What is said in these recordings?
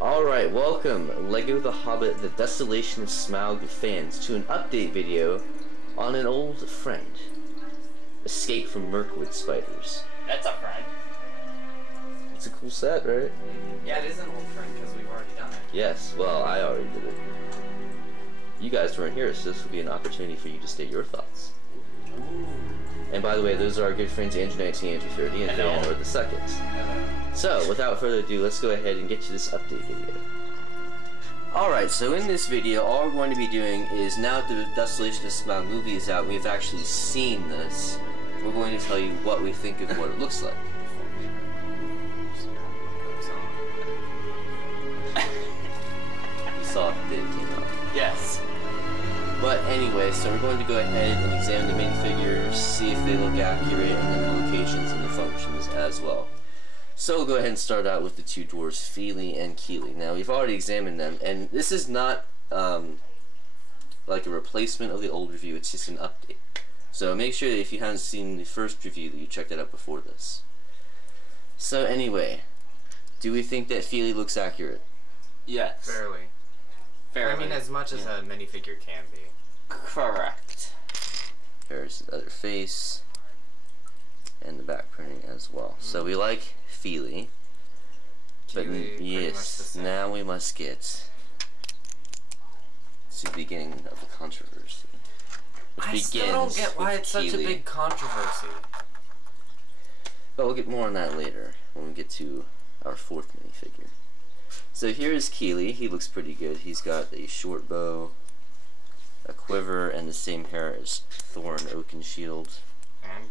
Alright, welcome, LEGO The Hobbit, the Desolation of Smaug fans, to an update video on an old friend. Escape from Mirkwood spiders. That's a friend. It's a cool set, right? Yeah, it is an old friend because we've already done it. Yes, well, I already did it. You guys weren't here, so this will be an opportunity for you to state your thoughts. Ooh. And by the way, those are our good friends Andrew 19, Andrew 30, and Feanor the second. Hello. So, without further ado, let's go ahead and get to this update video. Alright, so in this video, all we're going to be doing is, now that the Desolation of Smaug movie is out, we've actually seen this, we're going to tell you what we think of what it looks like. You saw it the day it came out. Yes. But anyway, so we're going to go ahead and examine the main figures, see if they look accurate, and then the locations and the functions as well. So we'll go ahead and start out with the two dwarves, Kili and Kili. Now we've already examined them, and this is not like a replacement of the old review, it's just an update. So make sure that if you haven't seen the first review that you check that out before this. So anyway, do we think that Kili looks accurate? Yes. Fairly. I mean, as much as a minifigure can be. Correct. There's the other face, and the back printing as well. So we like Kili. But yes, now we must get to the beginning of the controversy. I still don't get why it's such a big controversy. But we'll get more on that later when we get to our fourth minifigure. So here's Kili. He looks pretty good. He's got a short bow, a quiver, and the same hair as Thorn Oakenshield. And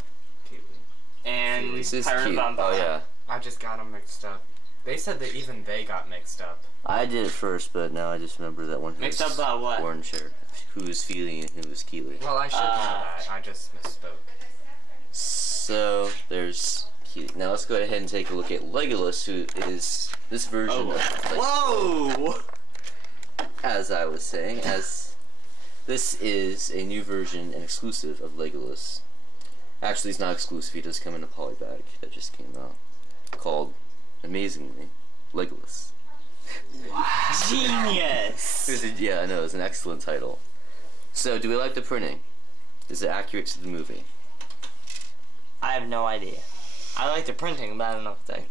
Kili. And This is cute. Oh yeah. I just got them mixed up. They said that even they got mixed up. I did it first, but now I just remember that one who mixed up about what? orange hair. Who was Feely and who was Kili. Well, I should know that. I just misspoke. So there's Kili. Now let's go ahead and take a look at Legolas, who is this version of Whoa! As I was saying, as this is a new version and exclusive of Legolas. Actually, it's not exclusive. He does come in a polybag that just came out, called, amazingly, Legolas. Wow. Genius! Yeah, I know, it's an excellent title. So, do we like the printing? Is it accurate to the movie? I have no idea. I like the printing, but I don't know if they...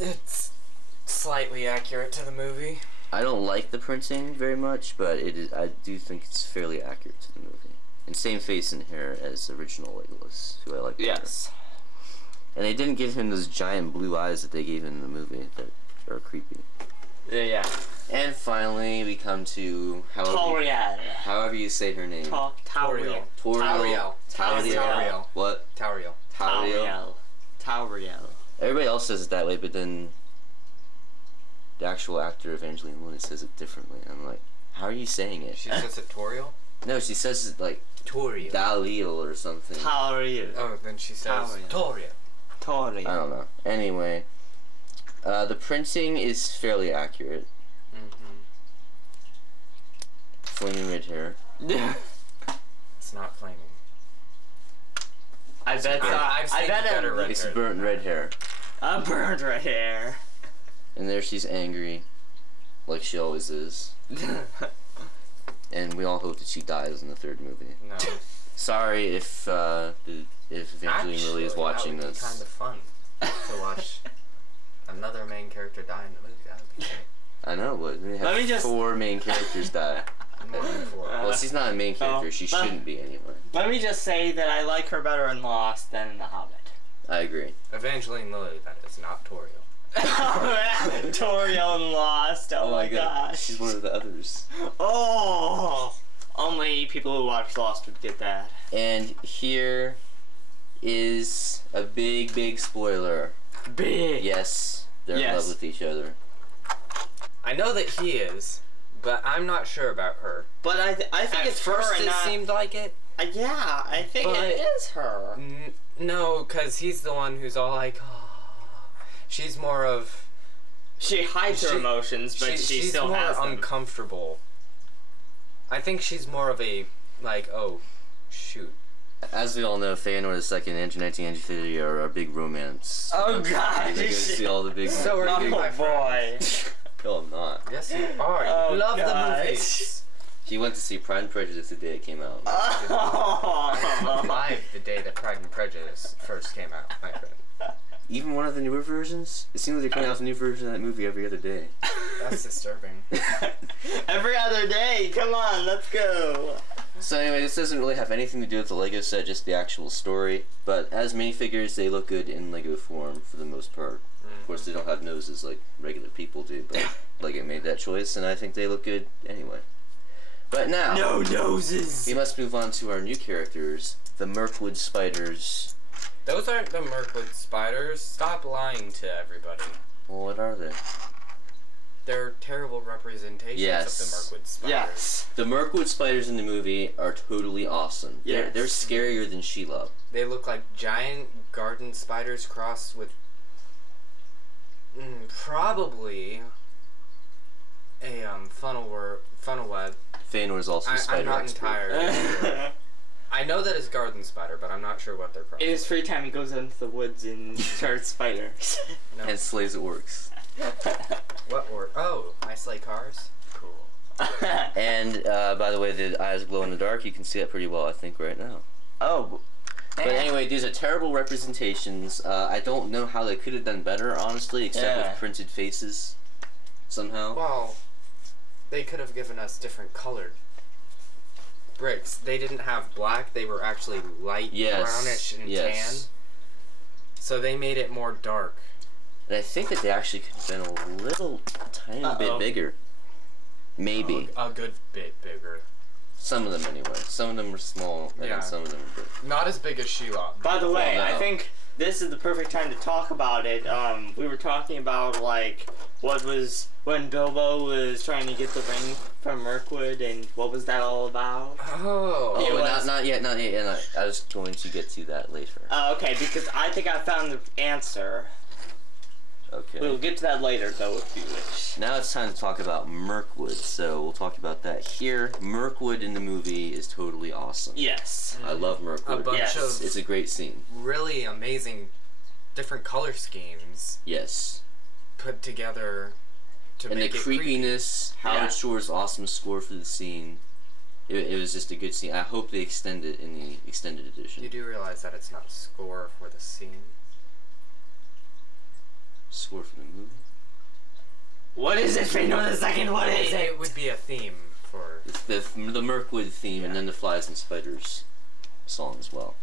It's slightly accurate to the movie. I don't like the printing very much, but it is. I do think it's fairly accurate to the movie. And same face and hair as original Legolas, who I like better. Yes. And they didn't give him those giant blue eyes that they gave him in the movie that are creepy. Yeah. And finally, we come to Tauriel. However you say her name. Tauriel. Tauriel. What? Tauriel. Tauriel. Everybody else says it that way, but then the actual actor Evangeline Lilly says it differently. I'm like, how are you saying it? She says it Tauriel? No, she says it like Tauriel. Dalil or something. Tauriel. Oh, then she says Tauriel. Tauriel. I don't know. Anyway, the printing is fairly accurate. Flaming red hair. It's not flaming. I bet it's burnt red hair. Burnt red hair. And there she's angry, like she always is. And we all hope that she dies in the third movie. No. Sorry if Evangeline Lilly is watching this. That would be kind of fun to watch another main character die in the movie. That would be great. I know, but we have 4 main characters die. More than 4. Well, she's not a main character. She shouldn't be anyway. Let me just say that I like her better in Lost than in The Hobbit. I agree. Evangeline Lilly, that is not Tauriel. Tauriel and Lost. Oh my gosh. She's one of the others. Oh, only people who watch Lost would get that. And here is a big spoiler. Big. Yes, they're in love with each other. I know that he is, but I'm not sure about her. But I think it's her and not... it seemed like it. Yeah, I think it is her. No, because he's the one who's all like, oh. She's more of... She hides her emotions, but she still has them. She's more uncomfortable. I think she's more of a, like, oh, shoot. As we all know, Feanor the second and Andrew 19, Andrew 30 are a big romance. Oh god! They go see all the big... So are you, my boy. No, I'm not. Yes, you are. Oh, You love gosh. the movies. He went to see Pride and Prejudice the day it came out. I was alive the day that Pride and Prejudice first came out, my friend. Even one of the newer versions? It seems like they're coming out with a new version of that movie every other day. That's disturbing. Every other day. Come on, let's go. So anyway, this doesn't really have anything to do with the Lego set, just the actual story. But as minifigures, they look good in Lego form for the most part. Of course, they don't have noses like regular people do, but Lego made that choice, and I think they look good anyway. But now, No noses. we must move on to our new characters, the Mirkwood spiders. Those aren't the Mirkwood spiders. Stop lying to everybody. Well, what are they? They're terrible representations Yes. of the Mirkwood spiders. Yes. The Mirkwood spiders in the movie are totally awesome. Yes. They're scarier than Shelob. They look like giant garden spiders crossed with probably a funnel web. Feanor is also a spider I'm not expert. entirely sure. I know that it's garden spider, but I'm not sure what they're crossed. In his free time, he goes into the woods and starts spiders. No. And slays it works. What or oh, I slay cars. Cool. And by the way, the eyes glow in the dark. You can see that pretty well, I think, right now. Oh. But anyway, these are terrible representations. I don't know how they could have done better, honestly, except with printed faces somehow. Well, they could have given us different colored bricks. They didn't have black. They were actually light brownish and tan. So they made it more dark. And I think that they actually could have been a little tiny bit bigger. Maybe. A good bit bigger. Some of them, anyway. Some of them were small, and some of them were big. Not as big as Shelob. By the way, Well, no. I think this is the perfect time to talk about it. We were talking about, like, what was when Bilbo was trying to get the ring from Mirkwood, and what was that all about? Oh. Oh, It was- not yet. I was going to get to that later. Okay, because I think I found the answer. Okay. We'll get to that later, though, if you wish. Now it's time to talk about Mirkwood, so we'll talk about that here. Mirkwood in the movie is totally awesome. Yes. I love Mirkwood. A bunch Yes. of It's a great scene. really amazing different color schemes Yes. put together to And the make it creepy. creepiness, Howard Yeah. Shore's awesome score for the scene. It was just a good scene. I hope they extend it in the extended edition. You do realize that it's not a score for the scene. Score for the movie? What is it, Feanor the Second? What is it? It would be a theme for. It's the Mirkwood theme, and then the Flies and Spiders song as well.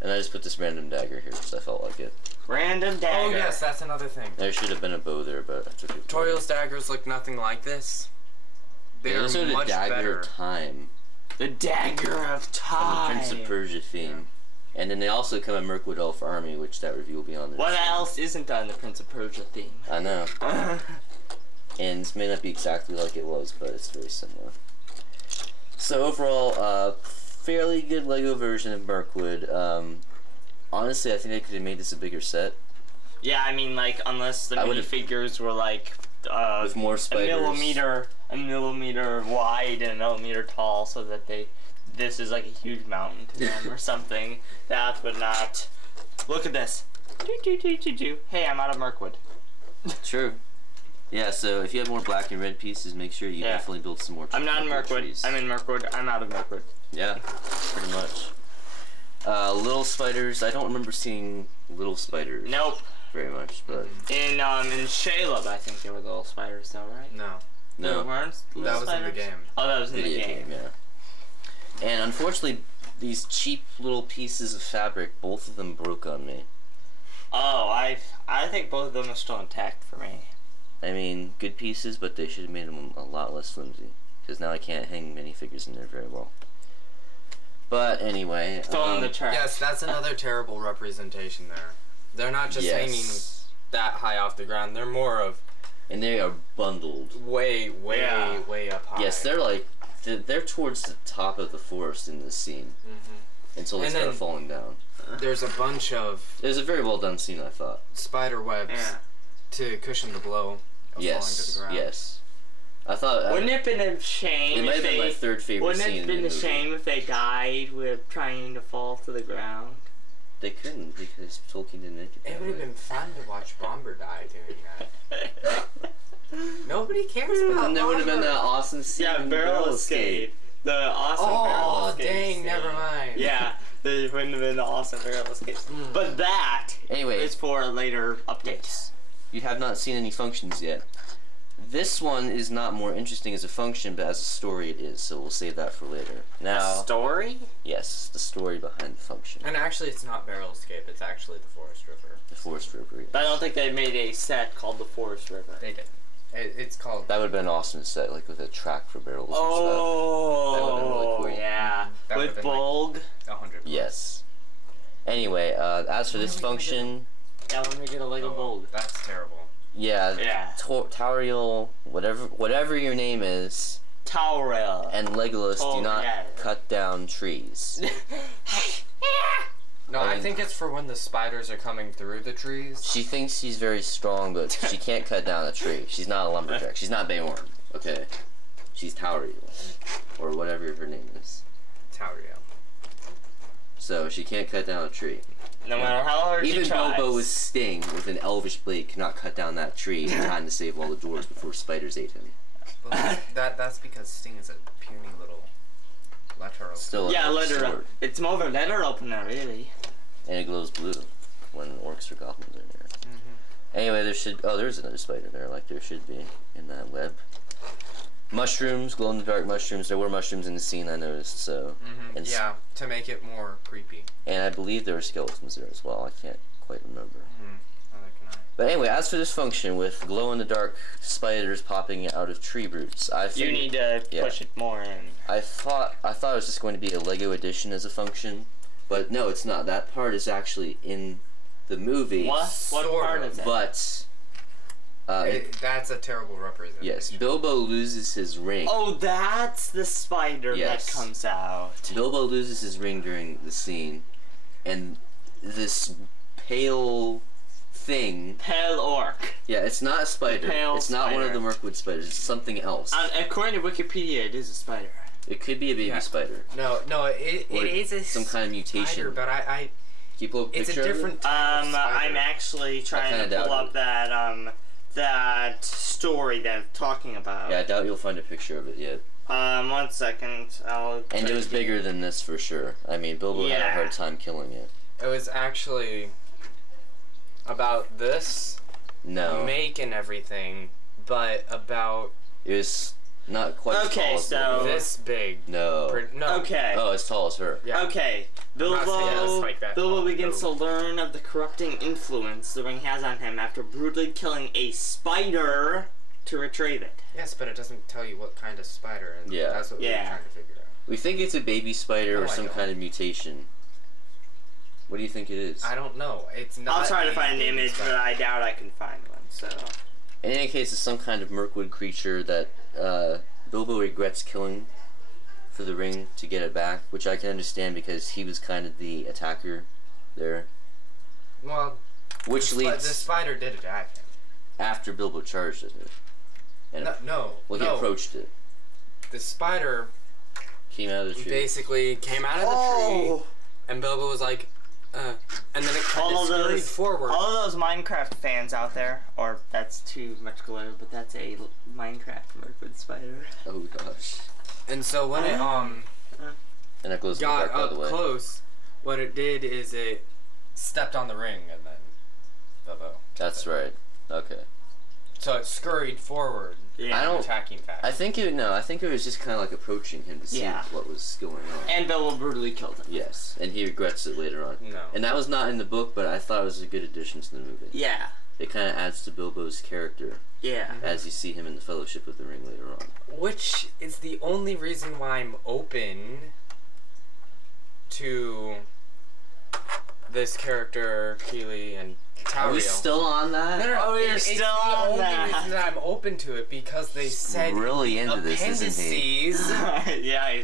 And I just put this random dagger here because I felt like it. Random dagger. Oh yes, that's another thing. There should have been a bow there, but I took it. Tauriel's daggers look nothing like this. They Yeah, are those are the much dagger better. of time. The dagger of From the time. Prince of Persia theme. And then they also come at Mirkwood Elf Army, which that review will be on there. What soon. else isn't on the Prince of Persia theme? I know. And this may not be exactly like it was, but it's very similar. So overall, fairly good Lego version of Mirkwood. Honestly, I think they could have made this a bigger set Yeah, I mean, like, unless the I would've- minifigures were like with more a spiders. millimeter wide and a millimeter tall, so that this is like a huge mountain to them or something. That would not. Look at this. Hey, I'm out of Mirkwood. True. Yeah, so if you have more black and red pieces, make sure you definitely build some more. I'm not in Mirkwood. trees. I'm in Mirkwood. I'm out of Mirkwood. Yeah, pretty much. Little spiders. I don't remember seeing little spiders. Nope. Very much, but In Shelob, I think there were little spiders, though, right? No, There no. weren't little that was in the spiders? game. Oh, that was in the Video game. yeah. And unfortunately, these cheap little pieces of fabric, both of them broke on me. Oh, I think both of them are still intact for me. I mean, good pieces, but they should have made them a lot less flimsy. Because now I can't hang minifigures in there very well. But anyway, Throw them in the trash. Yes, that's another terrible representation there. They're not just hanging that high off the ground. They're more of and they are bundled. way Yeah. up high. Yes, they're like they're towards the top of the forest in this scene until they And start then- falling down. There's a bunch of It was a very well done scene, I thought. spider webs Yeah. to cushion the blow of falling to Yes, the ground. yes. I thought Wouldn't it have been a shame it might if have been my they? third favorite Wouldn't scene it have in been the a movie. shame if they died with trying to fall to the ground? They couldn't because Tolkien didn't make it. It that would have way. been fun to watch Bomber die doing that. Nobody cares about And there would have been armor. that awesome scene. Yeah, in barrel escape. The awesome barrel Oh, escape. dang, scene. never mind. Yeah, there wouldn't have been the awesome barrel escape. But that Anyway. is for later updates. You have not seen any functions yet. This one is not more interesting as a function, but as a story it is, so we'll save that for later. Now, Story? yes, the story behind the function. And actually, it's not Barrel Escape. It's actually the Forest River. The Forest River, yes. But I don't think they made a set called the Forest River. They did. It's called. That would have been an awesome set, like with a track for barrels and stuff. Oh, That would've been really cool. yeah. That With would've been Bolg. 100. Yes. Anyway, as for this function, Yeah, let me get a Lego Bolg. That's terrible. yeah, Yeah. Tauriel, whatever your name is, Tauriel. and Legolas do not Tauriel. cut down trees. No, I think it's for when the spiders are coming through the trees. She thinks she's very strong, but she can't cut down a tree. She's not a lumberjack. She's not Beorn. Okay, she's Tauriel, or whatever her name is. Tauriel. So she can't cut down a tree. No matter how hard Even she tries. Bilbo with Sting, with an elvish blade, cannot cut down that tree in time to save all the dwarves before spiders ate him. Well, that's because Sting is a puny little letter opener. Still, Yeah, a letter. sword. It's more of a letter opener, really. And it glows blue when orcs or goblins are near. Anyway, there's another spider there, like there should be in that web. Mushrooms, glow-in-the-dark mushrooms. There were mushrooms in the scene, I noticed. So, and Yeah, to make it more creepy. and I believe there were skeletons there as well. I can't quite remember. Neither can I. But anyway, as for this function with glow-in-the-dark spiders popping out of tree roots, You need to Yeah. push it more in. I thought it was just going to be a Lego edition as a function, but no, it's not. That part is actually in the movie. What? What Sort part of. is it? But That's a terrible representation. yes, Bilbo loses his ring. Oh, that's the spider Yes. that comes out. Bilbo loses his ring during the scene, and this pale thing. Pale orc. Yeah, it's not a spider. Pale It's not one of the spider. Mirkwood spiders. It's something else. According to Wikipedia, it is a spider. It could be a baby Yeah. spider. No, it Or is a some kind of mutation. spider, but I Can you pull a it's picture a of it? different type of spider. I'm actually trying kinda to pull doubt up it. that story that I'm talking about. Yeah, I doubt you'll find a picture of it yet. 1 second. I'll. And try it was to- bigger than this for sure. I mean, Bilbo had a Yeah. hard time killing it. It was actually about this No, make and everything, but about it was not quite as Okay, tall as so- Bilbo. this big. No. No. Okay. Oh, as tall as her. Yeah. Okay. I'm not saying it's Bilbo. like that Bilbo tall, begins no. to learn of the corrupting influence the ring has on him after brutally killing a spider to retrieve it. Yes, but it doesn't tell you what kind of spider, and Yeah. that's what we were Yeah. trying to figure out. We think it's a baby spider No, or I some don't. kind of mutation. What do you think it is? I don't know. It's not. I'll try to a find an baby image, spider. but I doubt I can find one. So. In any case, it's some kind of Mirkwood creature that Bilbo regrets killing for the ring to get it back, which I can understand because he was kind of the attacker there. Well, Which the leads spider did attack him. after Bilbo charged at it. And No. well, he approached it. The spider Came out of the tree. basically came out of the tree, and Bilbo was like, and then it kind All of of scurried those, forward. all of those Minecraft fans out there, or that's too much glare, but that's a Minecraft Mirkwood spider. Oh gosh. And so when it And that goes got back by up the way. close, what it did is it stepped on the ring, and then Bilbo. That's right. Okay. So it scurried forward. Yeah. I don't- attacking fast. I think it was just kind of like approaching him to see Yeah. what was going on. And Bilbo brutally killed him. Yes, and he regrets it later on. No. And that was not in the book, but I thought it was a good addition to the movie. Yeah. It kind of adds to Bilbo's character Yeah. as you see him in the Fellowship of the Ring later on. Which is the only reason why I'm open to this character, Kili and Tauriel. Are we still on that? No. Oh, you're it's still the on only that. reason that I'm open to it because they said really into this, isn't he? appendices. Yeah.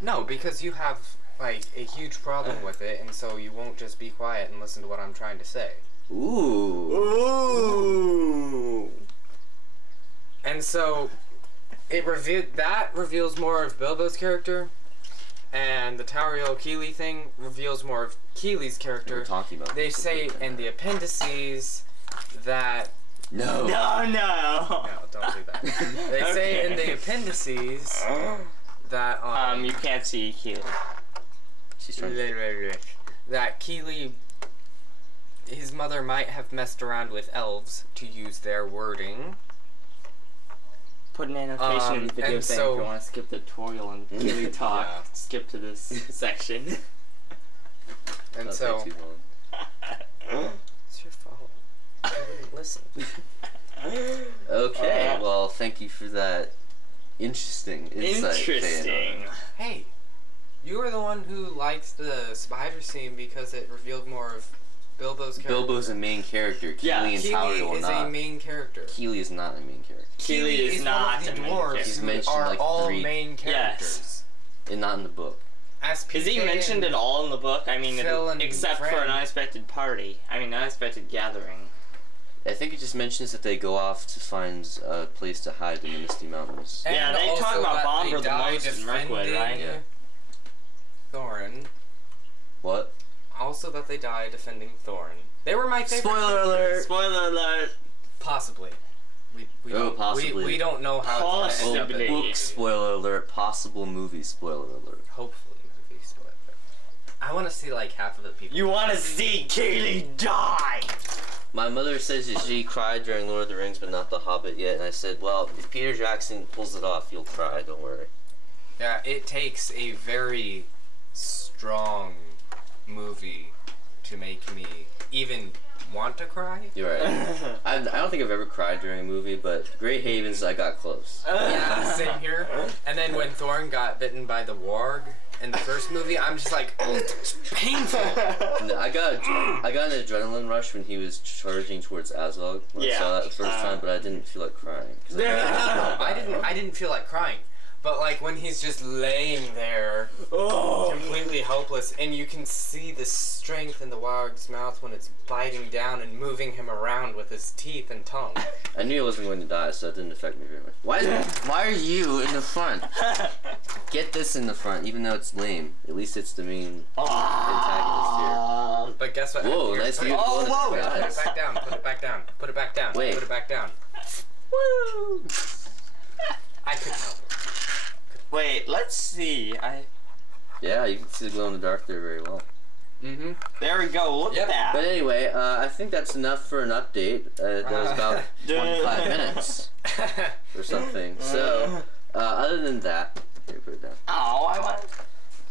No, because you have like a huge problem with it, and so you won't just be quiet and listen to what I'm trying to say. Ooh. Ooh. And so it reveals more of Bilbo's character, and the Tauriel Kili thing reveals more of Kili's We're character. talking about They this a say bit, in the appendices that No. No, no. No, don't do that. They say in the appendices that you can't see Kili. She's trying that Kili, his mother might have messed around with elves, to use their wording. Put an annotation in the video saying so, if you want to skip the tutorial and Kili talk, yeah. skip to this section. And so, it's your fault. I didn't listen. Okay, well, thank you for that interesting insight. Interesting. Hey, you were the one who liked the spider scene because it revealed more of Bilbo's character. Bilbo's a main character. Kili Yeah, and Tauriel Kili is not. a main character. Kili is not a main character. Kili is not one of a the main dwarves character. He's who mentioned are like all 3. main characters. And not in the book. As Is he PK mentioned and at all in the book? I mean, Phil and except for Fran. an unexpected party. I mean, unexpected gathering. I think it just mentions that they go off to find a place to hide in the Misty Mountains. And Yeah, they also talk about that Bomber they the die most in Mirkwood, defending right? Yeah. Thorin. What? Also that they die defending Thorin. They were my favorite. Spoiler alert! Spoiler alert! Possibly. We don't, possibly. We don't know how it's going to end up. Possibly. Book spoiler alert, possible movie spoiler alert. Hopefully movie spoiler. I want to see like half of the people. You want to see Kili die! My mother says that she cried during Lord of the Rings, but not The Hobbit yet, and I said, well, if Peter Jackson pulls it off, you'll cry, don't worry. Yeah, it takes a very strong movie to make me even want to cry. You're right. I don't think I've ever cried during a movie, but Great Havens, I got close. Yeah, same here. And then when Thorin got bitten by the warg in the first movie, I'm just like, it's painful. And I got an adrenaline rush when he was charging towards Azog when I saw that the first time, but I didn't feel like crying. I didn't feel like crying. But like when he's just laying there, completely helpless, and you can see the strength in the warg's mouth when it's biting down and moving him around with his teeth and tongue. I knew I wasn't going to die, so it didn't affect me very much. Why are you in the front? Get this in the front, even though it's lame. At least it's the main antagonist here. But guess what? Whoa, nice view. whoa! Put it back down. Put it back down. Put it back down. Wait. Put it back down. Woo! I couldn't help it. Wait, let's see. Yeah, you can see the glow in the dark there very well. Mm-hmm. There we go. Look at that. But anyway, I think that's enough for an update. That was about 25 minutes or something. So, other than that, here, put it down. Oh,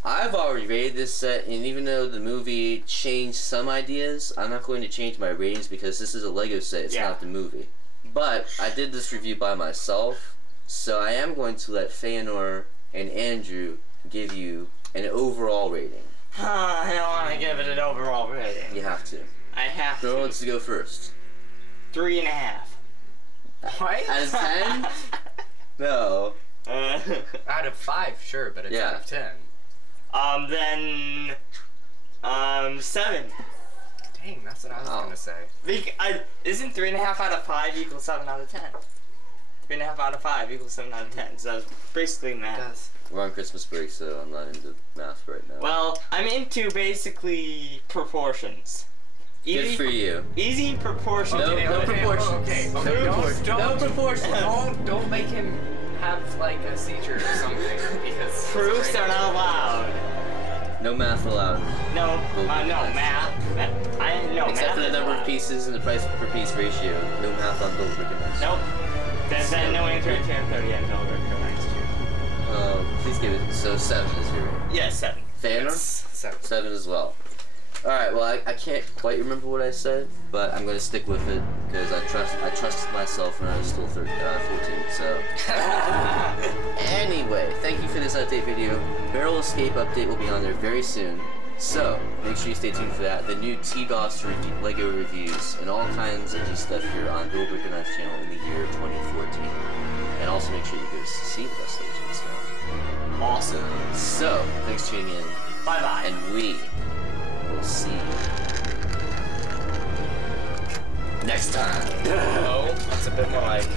I've already rated this set, and even though the movie changed some ideas, I'm not going to change my ratings because this is a Lego set. It's not the movie. But I did this review by myself, so I am going to let Feanor and Andrew give you an overall rating. I don't want to give it an overall rating. You have to. I have Who to. wants to go first? 3.5. What? Out of 10? No. Out of 5, sure, but it's out of 10. Then 7. Dang, that's what I was gonna say. Isn't 3.5 out of 5 equals 7 out of 10? 3.5 out of 5 equals 7 out of 10. So that's basically math. It does. We're on Christmas break, so I'm not into math right now. Well, I'm into basically proportions. Good for you. Easy proportions. No proportions. Okay. No proportions. Don't make him have like a seizure or something because Proofs are not allowed. No math allowed. No, no math. Except for the number of pieces and the price per piece ratio. No math on Bill Rickens. Nope. Then no answer at 10:30 and Bill Rickens. Please give it. So 7 is your rating. Yes, 7. Feanor? 7 as well. Alright, well, I can't quite remember what I said, but I'm going to stick with it because I trusted myself when I was still 14, so. Anyway, thank you for this update video. Barrel Escape update will be on there very soon, so make sure you stay tuned for that. The new T-Boss Lego reviews and all kinds of new stuff here on Bill Rickens channel in the year 2014. And also make sure you go see the Desolation of Smaug. Awesome. So, thanks for tuning in. Bye-bye. And we will see you next time. Oh, that's a bit more like